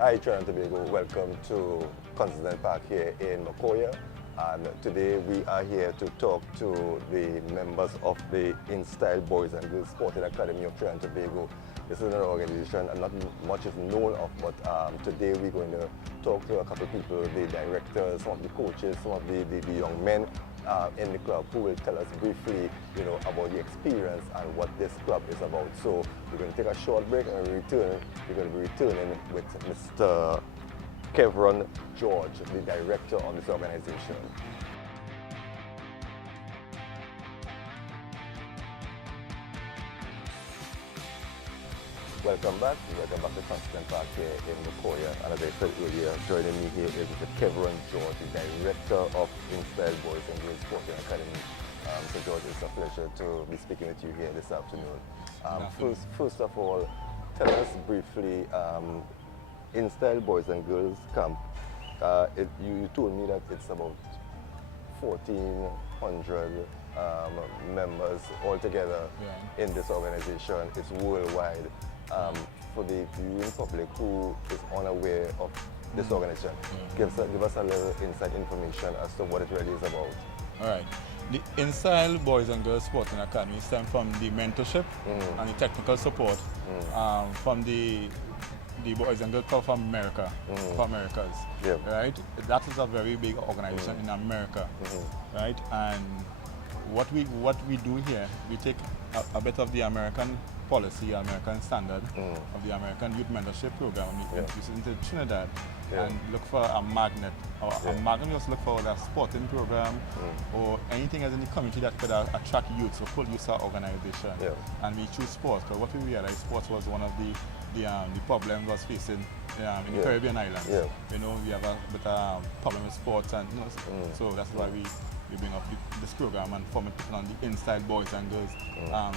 Hi, Trinidad and Tobago. Welcome to Continental Park here in Macoya. And today we are here to talk to the members of the InStyle Boys and Girls Sporting Academy of Trinidad and Tobago. This is an organization and not much is known of, but today we're going to talk to a couple of people, the directors, some of the coaches, some of the young men in the club who will tell us briefly, about the experience and what this club is about. So we're going to take a short break and when we return, we're going to be returning with Mr. Kevron George, the director of this organization. Welcome back to Continental Park here in Macoya. And as I said earlier, joining me here is Mr. Kevron George, the director of InStyle Boys and Girls Sporting Academy. So George, it's a pleasure to be speaking with you here this afternoon. First of all, tell us briefly, InStyle Boys and Girls Camp, you told me that it's about 1,400 members altogether in this organization. It's worldwide. For the viewing public who is unaware of this organization, give us a little inside information as to what it really is about. All right. The InStyle Boys and Girls Sporting Academy stems from the mentorship and the technical support from the Boys and Girls Club of America, for Americas, right? That is a very big organization in America, right? And what we do here, we take a bit of the American policy, American standard of the American Youth Mentorship Program, we introduce it into Trinidad and look for a magnet, or a magnet just look for a sporting program or anything as in the community that could attract youth, so pull youth our organization. And we choose sports, because what we realized, sports was one of the problems was facing in the Caribbean islands. We have a bit of problem with sports, and so that's why we bring up this program and form it on the InStyle Boys and Girls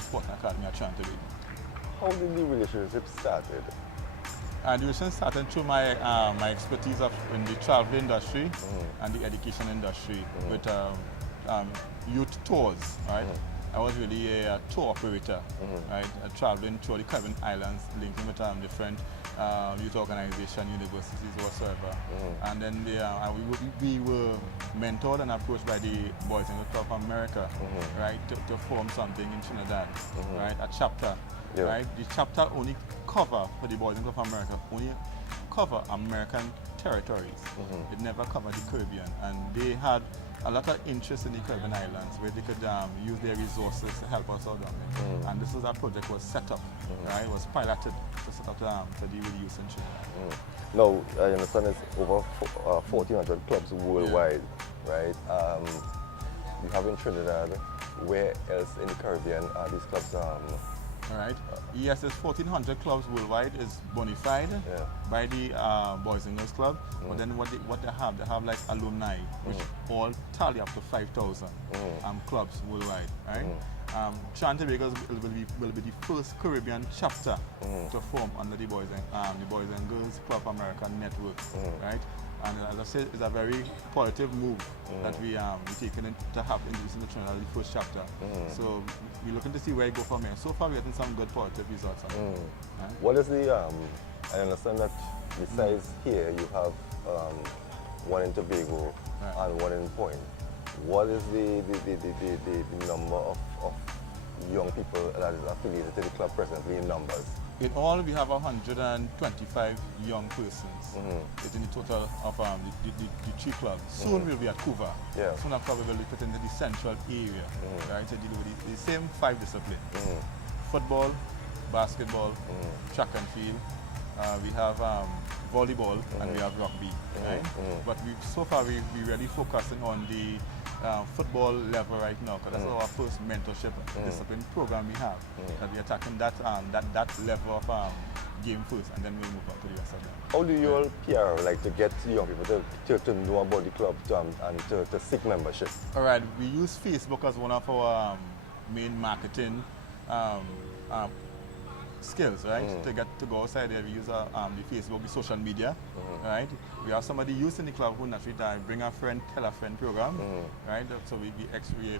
Sporting Academy at Trinidad. How did the relationship started? The relationship started through my expertise in the travel industry and the education industry with youth tours, right? I was really a tour operator, right? Traveling through the Caribbean islands, linking with different youth organizations, universities, whatsoever. And then we were mentored and approached by the Boys and Girls Club of America, right, to form something in Trinidad, right? A chapter, right? The chapter only cover for the Boys and Girls Club of America only cover American territories. It never covered the Caribbean, and they had a lot of interest in the Caribbean islands where they could use their resources to help us out down there. And this is a project was set up, right? It was piloted to set up to deal with youth in Trinidad. Now, I understand it's over 1,400 clubs worldwide, right? You have in Trinidad. Where else in the Caribbean are these clubs? All right. Yes, there's 1,400 clubs worldwide. Is bona fide by the Boys and Girls Club. But then what they have like alumni, which all tally up to 5,000 clubs worldwide. Right. Trinidad and Tobago will be the first Caribbean chapter to form under the Boys and Girls Club of America network. Right. And as I said, it's a very positive move that we taken to have in the Trinidad, the first chapter. So we're looking to see where it go from here. So far, we're getting some good positive results. What is the? I understand that besides here, you have one in Tobago and one in Point. What is the number of young people that is affiliated to the club presently in numbers? In all, we have 125 young persons. It's in the total of the three clubs. Soon we'll be at Couva. Soon after we will be put into the central area, right, to deal with the same 5 disciplines. Football, basketball, track and field. We have volleyball and we have rugby, right? But so far we really focusing on the football level right now, because that's our first mentorship discipline program we have. That we're attacking that level of game first, and then we move on to the rest of them. How do you all PR like to get young people to know about the club and to seek membership? All right, we use Facebook as one of our main marketing skills, right? To go outside there, we use the Facebook, the social media, right? We have somebody using the club who naturally bring a friend, tell a friend program, right? So we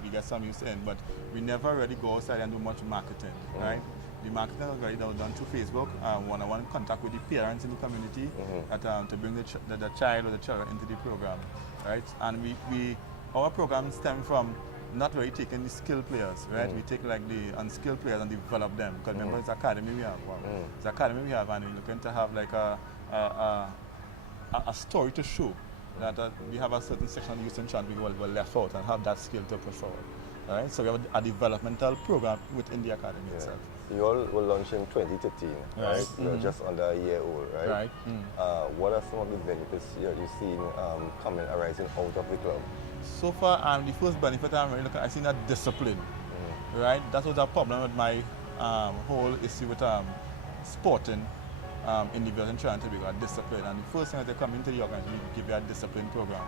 get some use in, but we never really go outside and do much marketing, right? The marketing was that was done through Facebook, one-on-one contact with the parents in the community to bring the child or the children into the program, right? And our program stem from not really taking the skilled players, right? We take like the unskilled players and develop them. Because remember, it's academy we have. It's academy we have, and we're looking to have like a story to show that we have a certain section of the youth in Trinity we were left out and have that skill to push forward. All right, so we have a developmental program within the academy itself. You all were launched in 2013, right? You're just under a year old, right? What are some of the benefits you've seen arising out of the club? So far, the first benefit I'm really looking at, I've seen that discipline, right? That was a problem with my whole issue with sporting individuals in Trinidad and Tobago, discipline. And the first thing that they come into the organization, we give you a discipline program.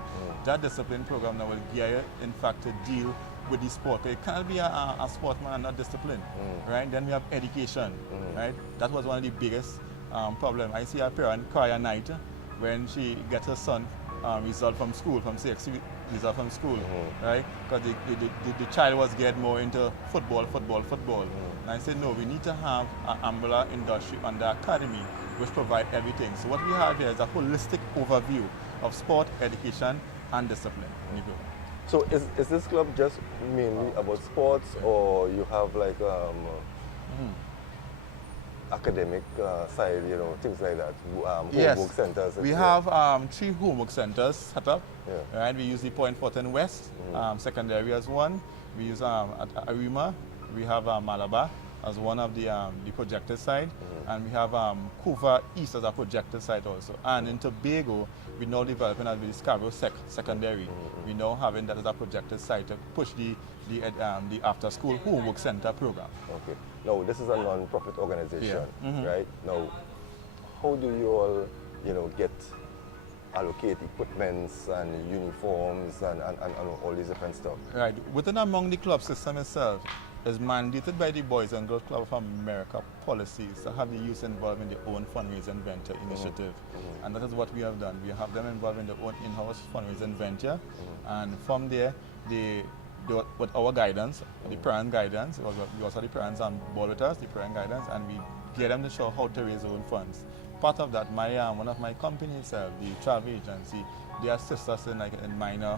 That discipline program now will gear you, in fact, to deal with the sport. It can't be a sportsman and not disciplined, right? Then we have education, right? That was one of the biggest problems. I see a parent cry at night when she gets her son result from school, from CXC result from school, right? Because the child was getting more into football. And I said, no, we need to have an umbrella industry under academy which provide everything. So what we have here is a holistic overview of sport, education, and discipline. So is this club just mainly about sports, or you have like academic side, you know, things like that, homework centers? We have 3 homework centers set up, right? We use the Point Fortin West secondary as one. We use at Arima, we have Malabar as one of the projected side, and we have Couva East as a projected site also. And in Tobago, we're now developing as the Scarborough secondary. We're now having that as a projected site to push the after-school homework center program. Okay. Now, this is a non-profit organization, right? Now, how do you all, get allocate equipments and uniforms and all these different stuff? Right. Within among the club system itself, is mandated by the Boys and Girls Club of America policies to have the youth involved in their own fundraising venture initiative. And that is what we have done. We have them involved in their own in-house fundraising venture. And from there, with our guidance, the parent guidance, we also have the parents on board with us, the parent guidance, and we get them to show how to raise their own funds. Part of that, one of my companies, the travel agency, they assist us in minor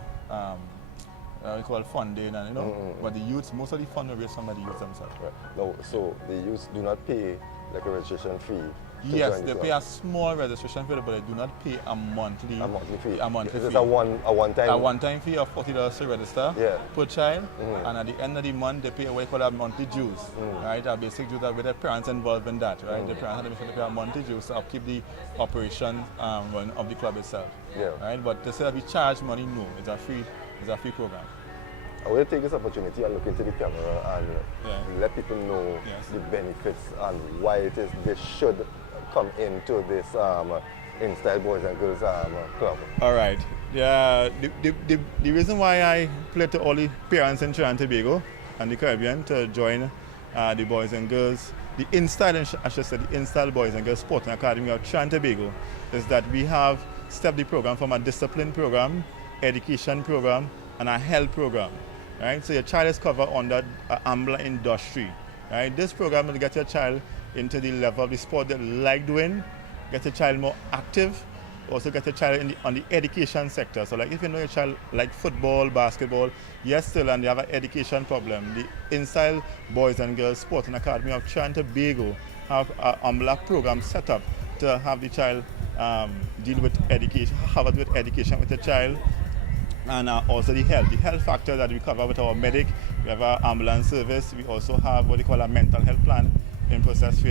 we call funding, and but the youths, most of the fund are raised from the youth themselves. Right. No, so the youths do not pay like a registration fee. Yes, they pay a small registration fee, but they do not pay a monthly fee. A monthly fee. It's a one-time fee of $40 to register per child, and at the end of the month they pay what we call a monthly dues, right? A basic dues with their parents involved in that, right? The parents have to make sure they pay a monthly dues to upkeep the operation run of the club itself, right? But to say that we charge money, no, it's a free program. I will take this opportunity and look into the camera and let people know the benefits and why it is they should come into this InStyle Boys and Girls Club. All right. Yeah. The reason why I play to all the parents in Trinidad and Tobago and the Caribbean to join the Boys and Girls, the InStyle, I should say, the InStyle Boys and Girls Sporting Academy of Trinidad and Tobago, is that we have stepped the program from a discipline program, education program, and a health program. Right? So your child is covered under umbrella industry. Right? This program will get your child into the level of the sport they like doing, get your child more active, also get your child on the education sector. So like if you know your child like football, basketball, yes still, and they have an education problem, the InStyle Boys and Girls Sporting Academy of Trinidad and Tobago have an umbrella program set up to have the child deal with education, have it with education with the child, and also the health factor that we cover with our medic. We have our ambulance service. We also have what they call a mental health plan in process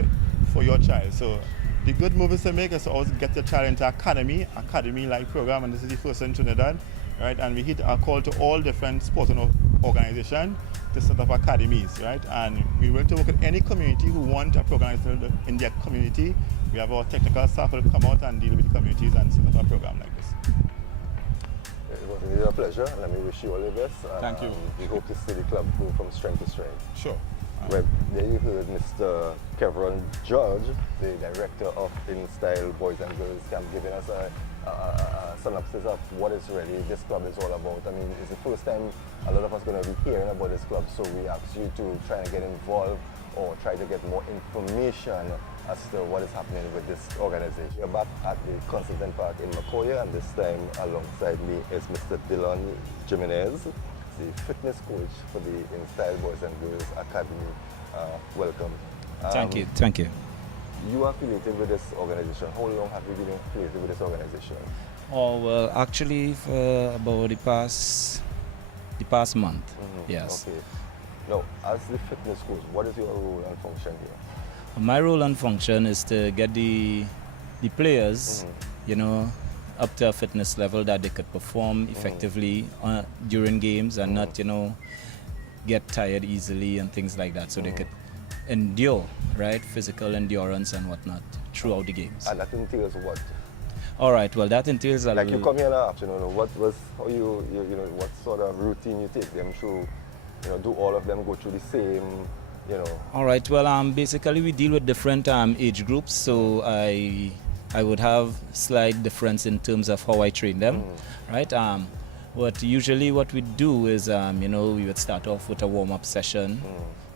for your child. So the good move is to make is to also get the child into academy-like program, and this is the first in Trinidad, right? And we hit a call to all different sporting organizations to set up academies, right? And we want to work with any community who want a program in their community. We have our technical staff will come out and deal with the communities and set up a program like this. It was indeed a pleasure. Let me wish you all the best. Thank you. We hope to see the club go from strength to strength. Sure. Well, there you heard Mr. Kevron George, the director of InStyle Boys and Girls Camp, giving us a synopsis of what is really this club is all about. I mean, it's the first time a lot of us are going to be hearing about this club, so we ask you to try and get involved or try to get more information as to what is happening with this organization. We're back at the Constantine Park in Macoya, and this time alongside me is Mr. Dylan Jimenez, the fitness coach for the InStyle Boys and Girls Academy. Welcome. Thank you. Thank you. You are affiliated with this organization. How long have you been affiliated with this organization? Oh well, actually, for about the past month. Yes. Okay. Now, as the fitness coach, what is your role and function here? My role and function is to get the players, up to a fitness level that they could perform effectively during games and not, get tired easily and things like that. So they could endure, right, physical endurance and whatnot throughout the games. And that entails what? All right. Well, that entails like you come here and ask, what sort of routine you take them through? Do all of them go through the same? All right. Well, basically we deal with different age groups, so I would have slight difference in terms of how I train them, right? Usually what we do is, we would start off with a warm-up session,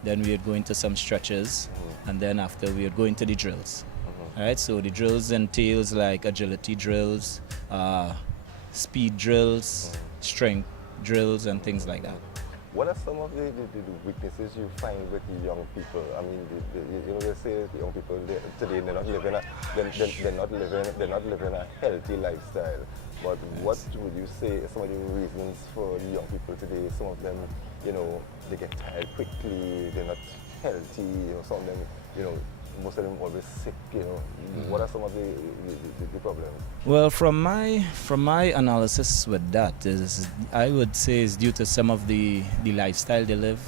then we would go into some stretches, and then after we would go into the drills. All right. So the drills entails like agility drills, speed drills, strength drills, and things like that. What are some of the weaknesses you find with the young people? I mean, they say the young people today they're not living a healthy lifestyle. But what would you say is some of the reasons for the young people today? Some of them, they get tired quickly. They're not healthy. Some of them, most of them always sick. What are some of the problems? Well, from my analysis with that is, I would say, is due to some of the lifestyle they live.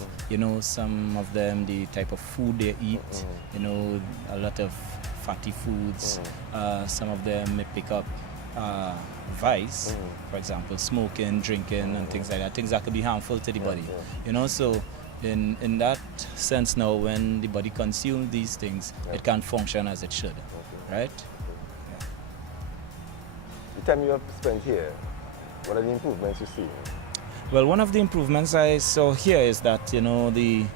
Some of them, the type of food they eat. A lot of fatty foods. Some of them may pick up vice, for example, smoking, drinking, and things like that. Things that could be harmful to the body. So. In that sense now, when the body consumes these things, it can't function as it should, right? Yeah. The time you have spent here, what are the improvements you see? Well, one of the improvements I saw here is that, the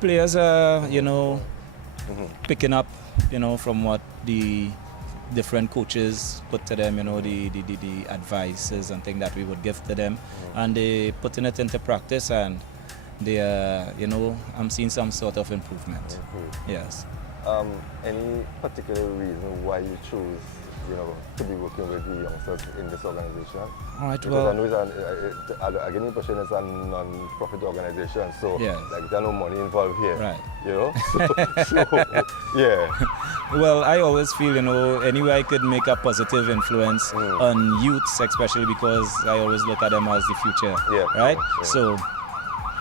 players are, picking up, from what the different coaches put to them, the advices and things that we would give to them, and they putting it into practice, and they I'm seeing some sort of improvement. Yes. Any particular reason why you chose, to be working with the youngsters in this organization? All right. Because well, I know again, the impression is a non-profit organization, so yes. there's no money involved here. Right. So yeah. Well, I always feel, any way I could make a positive influence on youths, especially because I always look at them as the future. Yeah. Right. Yeah. So.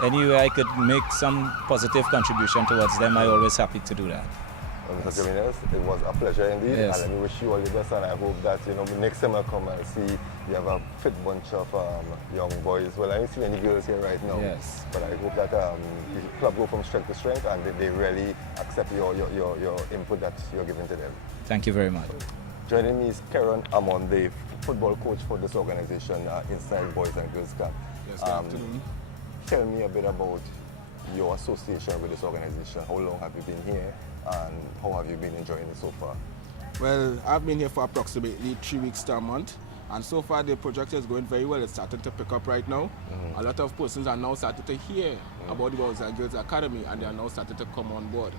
Anyway, I could make some positive contribution towards them, I'm always happy to do that. Mr. Jimenez, it was a pleasure indeed, yes. And I wish you all the best, and I hope that next time I come and see you have a fit bunch of young boys. Well, I don't see any girls here right now, yes. But I hope that the club go from strength to strength, and they really accept your input that you're giving to them. Thank you very much. Joining me is Karen Amon, the football coach for this organization, InStyle Boys and Girls Camp. Yes, good afternoon. Tell me a bit about your association with this organization. How long have you been here, and how have you been enjoying it so far? Well, I've been here for approximately 3 weeks to a month, and so far the project is going very well. It's starting to pick up right now. A lot of persons are now starting to hear about the Boys and Girls Academy, and they are now starting to come on board.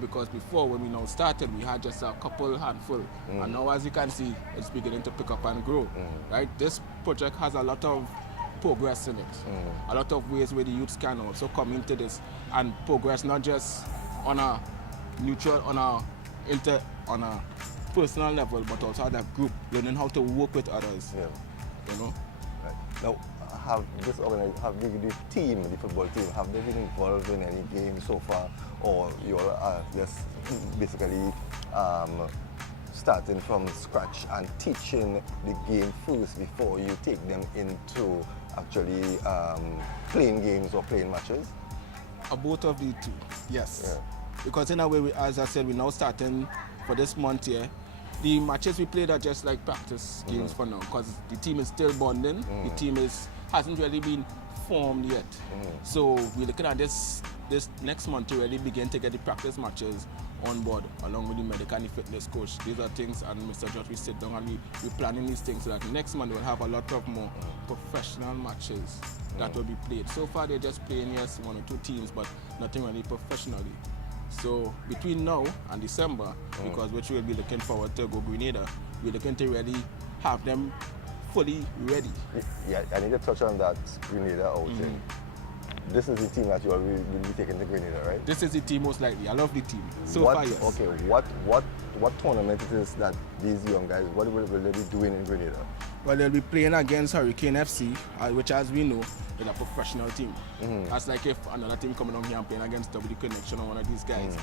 Because before, when we now started, we had just a couple handful, and now, as you can see, it's beginning to pick up and grow. Right? This project has a lot of progress in it. A lot of ways where the youths can also come into this and progress, not just on a neutral, on a personal level, but also at a group, learning how to work with others. Yeah. Right. Now, have the team, the football team, have they been involved in any games so far, or you're just basically starting from scratch and teaching the game first before you take them into actually playing games or playing matches? Both of the two, yes. Yeah. Because in a way, as I said, we're now starting for this month here. The matches we played are just like practice games for now, because the team is still bonding. The team hasn't really been formed yet. So we're looking at this next month to really begin to get the practice matches on board along with the medical and the fitness coach. These are things, and Mr. George, we sit down and we're planning these things so that next month we'll have a lot of more professional matches that will be played. So far they're just playing, yes, 1 or 2 teams, but nothing really professionally. So between now and December, because which we'll be looking forward to go Grenada, we're looking to really have them fully ready. Yeah, I need to touch on that Grenada outing. This is the team that you will be taking to Grenada, right? This is the team most likely. I love the team. So what, far, yes. Okay, what tournament it is that these young guys, what will they be doing in Grenada? Well, they'll be playing against Hurricane FC, which, as we know, is a professional team. That's like if another team coming on here and playing against W Connection or one of these guys.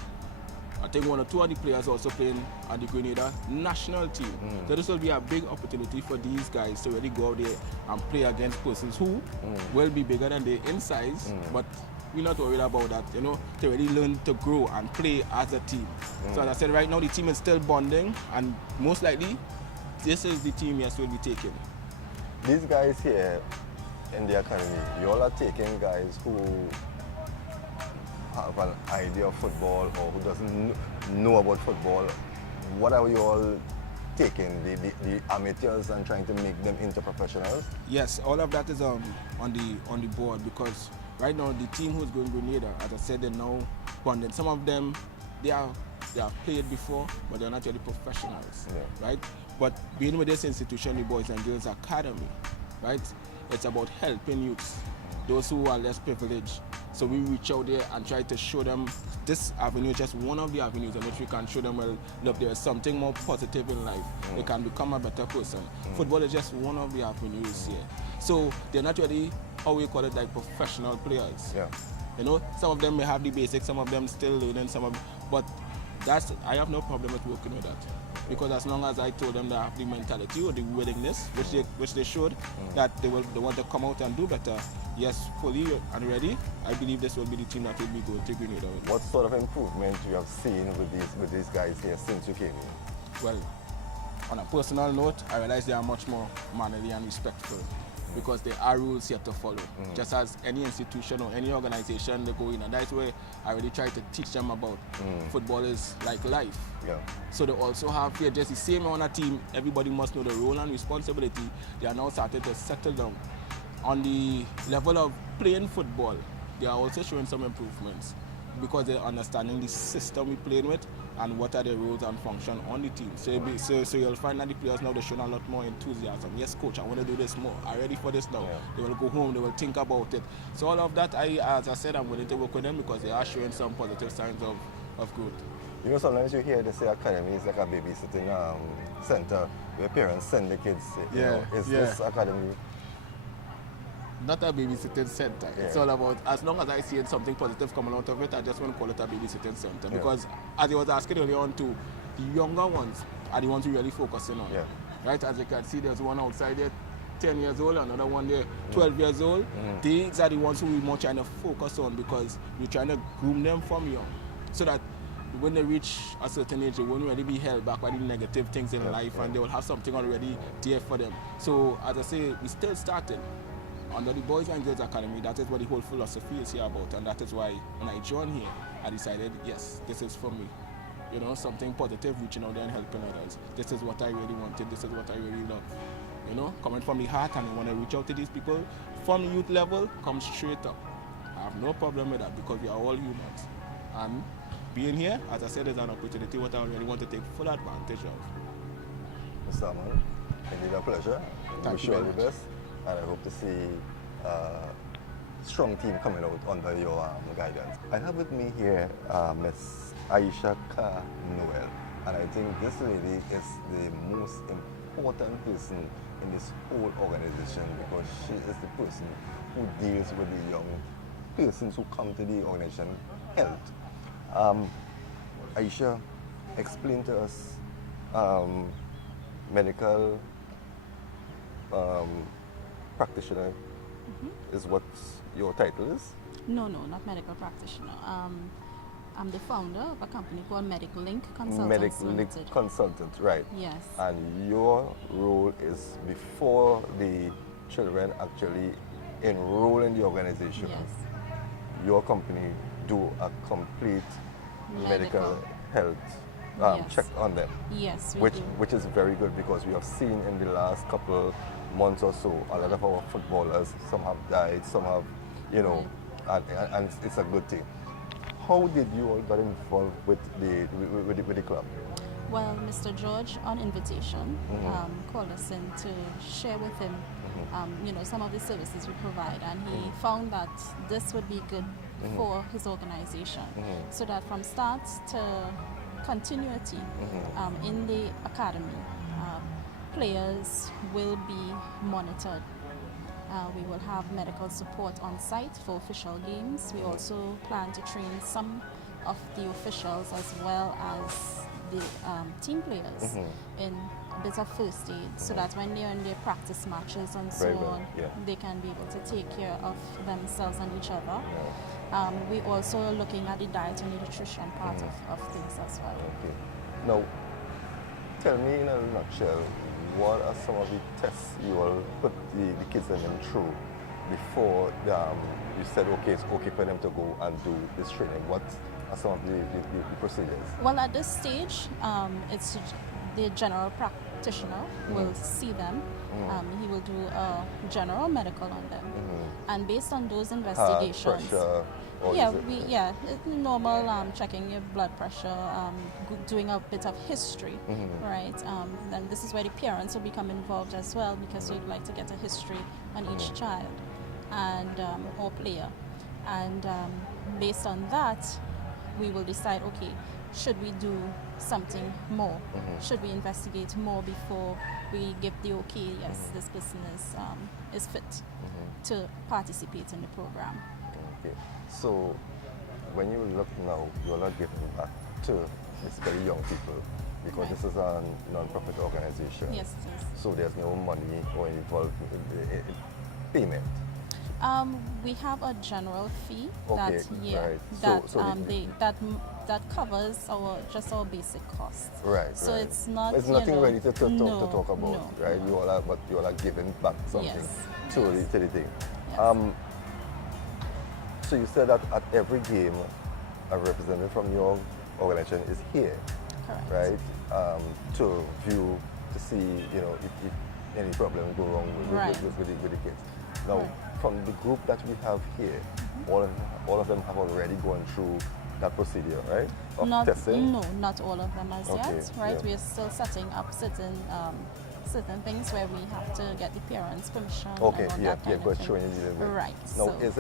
I think 1 or 2 of the players also playing at the Grenada national team. So this will be a big opportunity for these guys to really go out there and play against persons who will be bigger than they in size, but we're not worried about that, you know, to really learn to grow and play as a team. So as I said, right now the team is still bonding, and most likely this is the team, yes, we'll be taking. These guys here in the academy, you all are taking guys who have an idea of football or who doesn't know about football. What are you all taking, the amateurs, and trying to make them into professionals? Yes, all of that is on the board, because right now the team who's going to Grenada, as I said, they're now bonded. Some of them, they have played before, but they're not really professionals, right? But being with this institution, the Boys and Girls Academy, right? It's about helping youths, those who are less privileged. So we reach out there and try to show them this avenue, just one of the avenues in which we can show them, well, look, there's something more positive in life. They can become a better person. Football is just one of the avenues here. So they're not really, how we call it, like professional players. You know, some of them may have the basics, some of them still learning, but I have no problem with working with that. Because as long as I told them that I have the mentality or the willingness, which they showed, that they want to come out and do better, yes, fully and ready, I believe this will be the team that will be going to Grenada. What sort of improvement you have seen with these guys here since you came in? Well, on a personal note, I realize they are much more mannerly and respectful, because there are rules here to follow. Just as any institution or any organization they go in, and that's where I really try to teach them about football is like life. So they also have here just the same on a team. Everybody must know the role and responsibility. They are now started to settle down. On the level of playing football, they are also showing some improvements, because they're understanding the system we're playing with and what are the roles and function on the team. So you'll find that the players now, they're showing a lot more enthusiasm. Yes, coach, I want to do this more. I'm ready for this now. They will go home, they will think about it. So all of that, as I said, I'm willing to work with them, because they are showing some positive signs of growth. You know, sometimes you hear they say academy is like a babysitting center where parents send the kids. You know, is this academy? Not a babysitting center. It's all about, as long as I see something positive coming out of it, I just want to call it a babysitting center. Because as I was asking earlier on too, the younger ones are the ones we're really focusing on. Right? As you can see, there's one outside there, 10 years old, another one there, 12 years old. These are the ones who we're more trying to focus on, because we're trying to groom them from young, so that when they reach a certain age, they won't really be held back by the negative things in life, and they will have something already there for them. So as I say, we still starting under the Boys and Girls Academy. That is what the whole philosophy is here about, and that is why when I joined here, I decided, yes, this is for me. You know, something positive, reaching out there and helping others. This is what I really wanted. This is what I really love. You know, coming from the heart, and when I reach out to these people from youth level, come straight up. I have no problem with that, because we are all humans. And being here, as I said, is an opportunity what I really want to take full advantage of. Mr. Aman, indeed a pleasure. Thank you all very the best, and I hope to see a strong team coming out under your guidance. I have with me here Miss Aisha Ka Noel, and I think this lady is the most important person in this whole organization, because she is the person who deals with the young persons who come to the organization health. Aisha, explain to us medical practitioner is what your title is? No, not medical practitioner. I'm the founder of a company called Medical Link Consultants Limited. Consultant, right. Yes. And your role is before the children actually enroll in the organization, Yes. your company do a complete medical health Yes. check on them, Yes, we which do. which is very good because we have seen in the last couple months or so a lot of our footballers, some have died, some have, you know, and it's a good thing. How did you all get involved with the club? Well, Mr. George, on invitation, called us in to share with him, some of the services we provide, and he found that this would be good for his organization, so that from start to continuity in the academy, players will be monitored. We will have medical support on site for official games. We also plan to train some of the officials as well as the team players in a bit of first aid, so that when they're in their practice matches and so Very well, on, yeah. they can be able to take care of themselves and each other. We also are looking at the diet and nutrition part of things as well. Okay. Now, tell me in a nutshell, what are some of the tests you all put the kids and them through before you said, okay, it's okay for them to go and do this training? What are some of the procedures? Well, at this stage, it's the general practitioner will see them. He will do a general medical on them, and based on those investigations, Pressure, or yeah, is it- it's normal checking your blood pressure, doing a bit of history, right? Then this is where the parents will become involved as well, because we'd like to get a history on each child and or player, and based on that, we will decide, okay, should we do something more? Should we investigate more before we give the okay, yes, this person is fit to participate in the program? Okay. So, when you look now, you're not giving back to especially young people, because Right. this is a non-profit organization. Yes, it is. So there's no money or involved in payment. We have a general fee Okay, that right. that So the- that covers our basic costs. Right. So right. it's not. It's you nothing know, ready to talk no, about, no, right? no. You all are giving back something Yes, to yes. the thing. Yes. So you said that at every game, a representative from your organization is here, Correct. right? To view, to see, if any problem go wrong Right. with the kids. Now, Right. from the group that we have here, all of them have already gone through that procedure, right? Of Not testing. no, not all of them as Okay, yet, right? yeah. We are still setting up certain things where we have to get the parents' permission. Okay, and all yeah, that kind go of thing. showing you the way. Right. Now, so is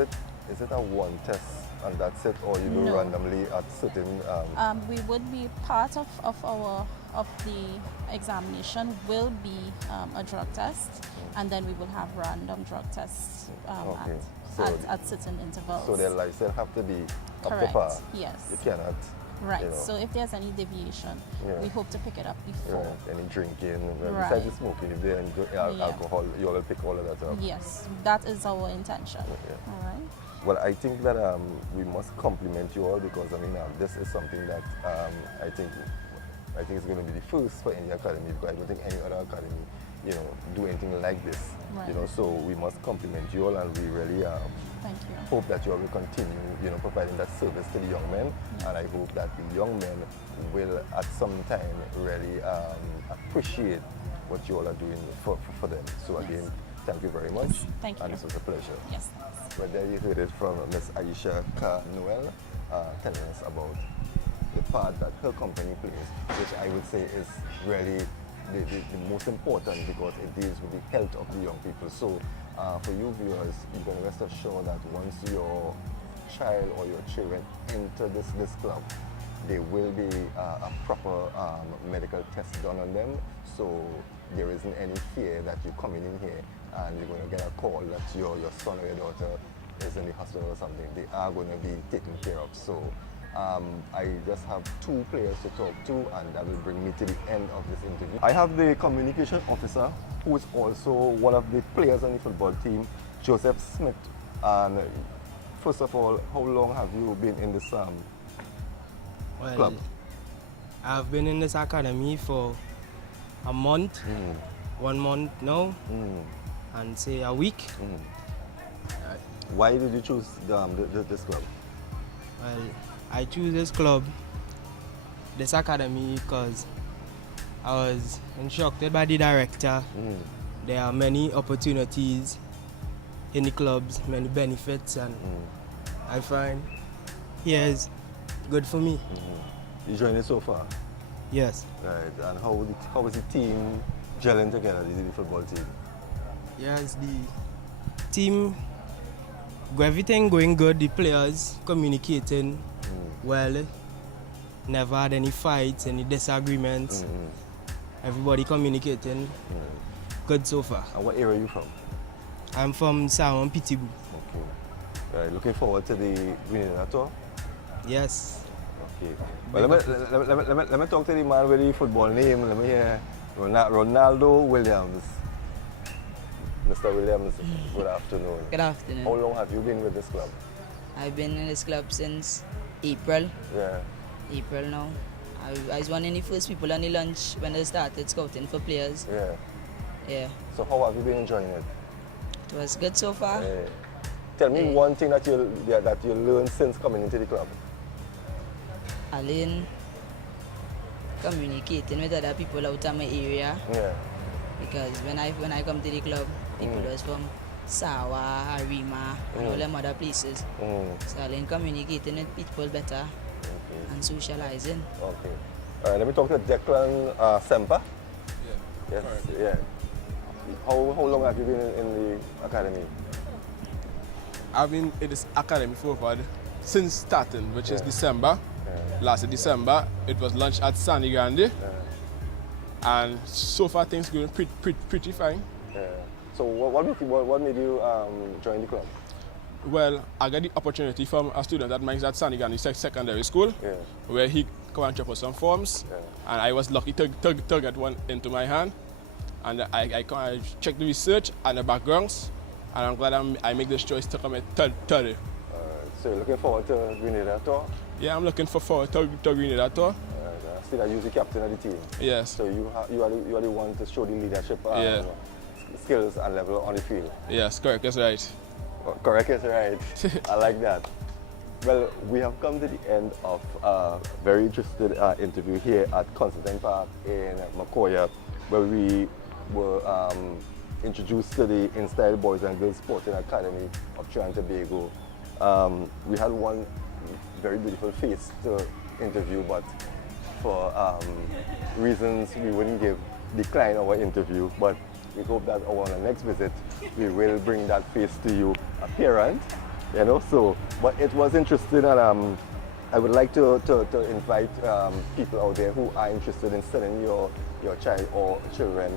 it a one test and that's it, or you do No. randomly at certain? we would be part of the examination will be a drug test, and then we will have random drug tests Okay. So at certain intervals. So their lifestyle have to be up to Correct. par. Yes. You cannot. Right. You know, So if there's any deviation, Yeah. we hope to pick it up before. any drinking, Right. besides the smoking, if they enjoy Yeah. alcohol, you will pick all of that up. Yes, that is our intention. Okay. All right. Well, I think that we must compliment you all, because this is something that I think it's going to be the first for any academy, because I don't think any other academy, do anything like this. Right. So we must compliment you all, and we really Thank you. hope that you all will continue, providing that service to the young men, and I hope that the young men will at some time really appreciate what you all are doing for them. So Yes. again, thank you very much. Thank And you. this was a pleasure. Yes, thanks. Well, there you heard it from Miss Aisha Noel telling us about the part that her company plays, which I would say is really the most important, because it deals with the health of the young people. So for you viewers, you can rest assured that once your child or your children enter this club, there will be a proper medical test done on them. So there isn't any fear that you're coming in here and you're going to get a call that your son or your daughter is in the hospital or something. They are going to be taken care of. So I just have two players to talk to, and that will bring me to the end of this interview. I have the communication officer, who is also one of the players on the football team, Joseph Smith. And first of all, how long have you been in this club? I've been in this academy for a month, 1 month now, and say a week. Why did you choose this club? Well, I choose this club, this academy, because I was instructed by the director. There are many opportunities in the clubs, many benefits, and I find here is good for me. You joined it so far? Yes. Right. And how was the team gelling together, the football team? Yes, the team, everything going good, the players communicating well, never had any fights, any disagreements. Everybody communicating good so far. And what area are you from? I'm from Sawan Pitibu. Okay. Right. Looking forward to the Grenada tour? Yes. Okay. Well, let me talk to the man with the football name. Let me hear Ronaldo Williams. Mr. Williams, good afternoon. Good afternoon. How long have you been with this club? I've been in this club since April. Yeah. April now. I was one of the first people on the lunch when they started scouting for players. Yeah. Yeah. So how have you been enjoying it? It was good so far. Tell me one thing that you learned since coming into the club. I learned communicating with other people out of my area. Yeah. Because when I come to the club, people was from Sawa, Harima, and all them other places. So I learned communicating with people better and socializing. Okay. All right, let me talk to Declan Semper. Yeah. Yes. Yeah. How long have you been in the academy? I've been in this academy for since starting, which is December. Last December, it was launched at Sani Grande. And so far things going pretty fine. Yeah. So what made you join the club? Well, I got the opportunity from a student that makes at Sani Grande Secondary School, where he come and drop us some forms, and I was lucky to get one into my hand. And I checked the research and the backgrounds, and I'm glad I make this choice to come at 30. So you're looking forward to Grenada tour? Yeah, I'm looking forward to Grenada tour. I see that you're the captain of the team. Yes. So you are the one to show the leadership skills and level on the field. Yes, correct, that's right. Correct, that's right. I like that. Well, we have come to the end of a very interesting interview here at Constantine Park in Macoya, where we were introduced to the InStyle Boys and Girls Sporting Academy of Trinidad and Tobago. We had one very beautiful face to interview, but for reasons we wouldn't decline our interview, but we hope that on our next visit we will bring that face to you apparent, so, but it was interesting, and I would like to invite people out there who are interested in sending your child or children,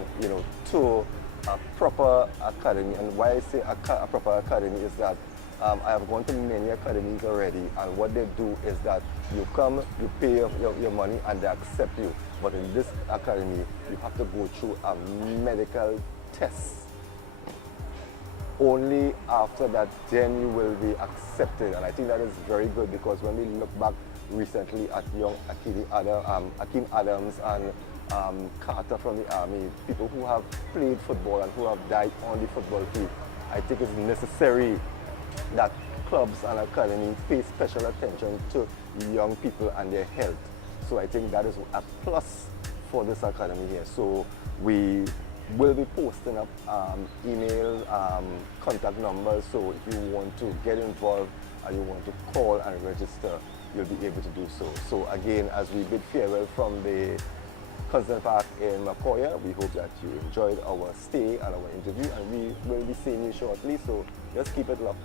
to a proper academy. And why I say a proper academy is that I have gone to many academies already, and what they do is that you come, you pay your money, and they accept you. But in this academy, you have to go through a medical test. Only after that, then you will be accepted. And I think that is very good, because when we look back recently at young Akeem Adams and Carter from the Army, people who have played football and who have died on the football field, I think it's necessary that clubs and academies pay special attention to young people and their health. So I think that is a plus for this academy here. So we will be posting up email, contact numbers, so if you want to get involved and you want to call and register, you'll be able to do so. So again, as we bid farewell from the Constantine Park in Macoya, we hope that you enjoyed our stay and our interview, and we will be seeing you shortly, so just keep it locked.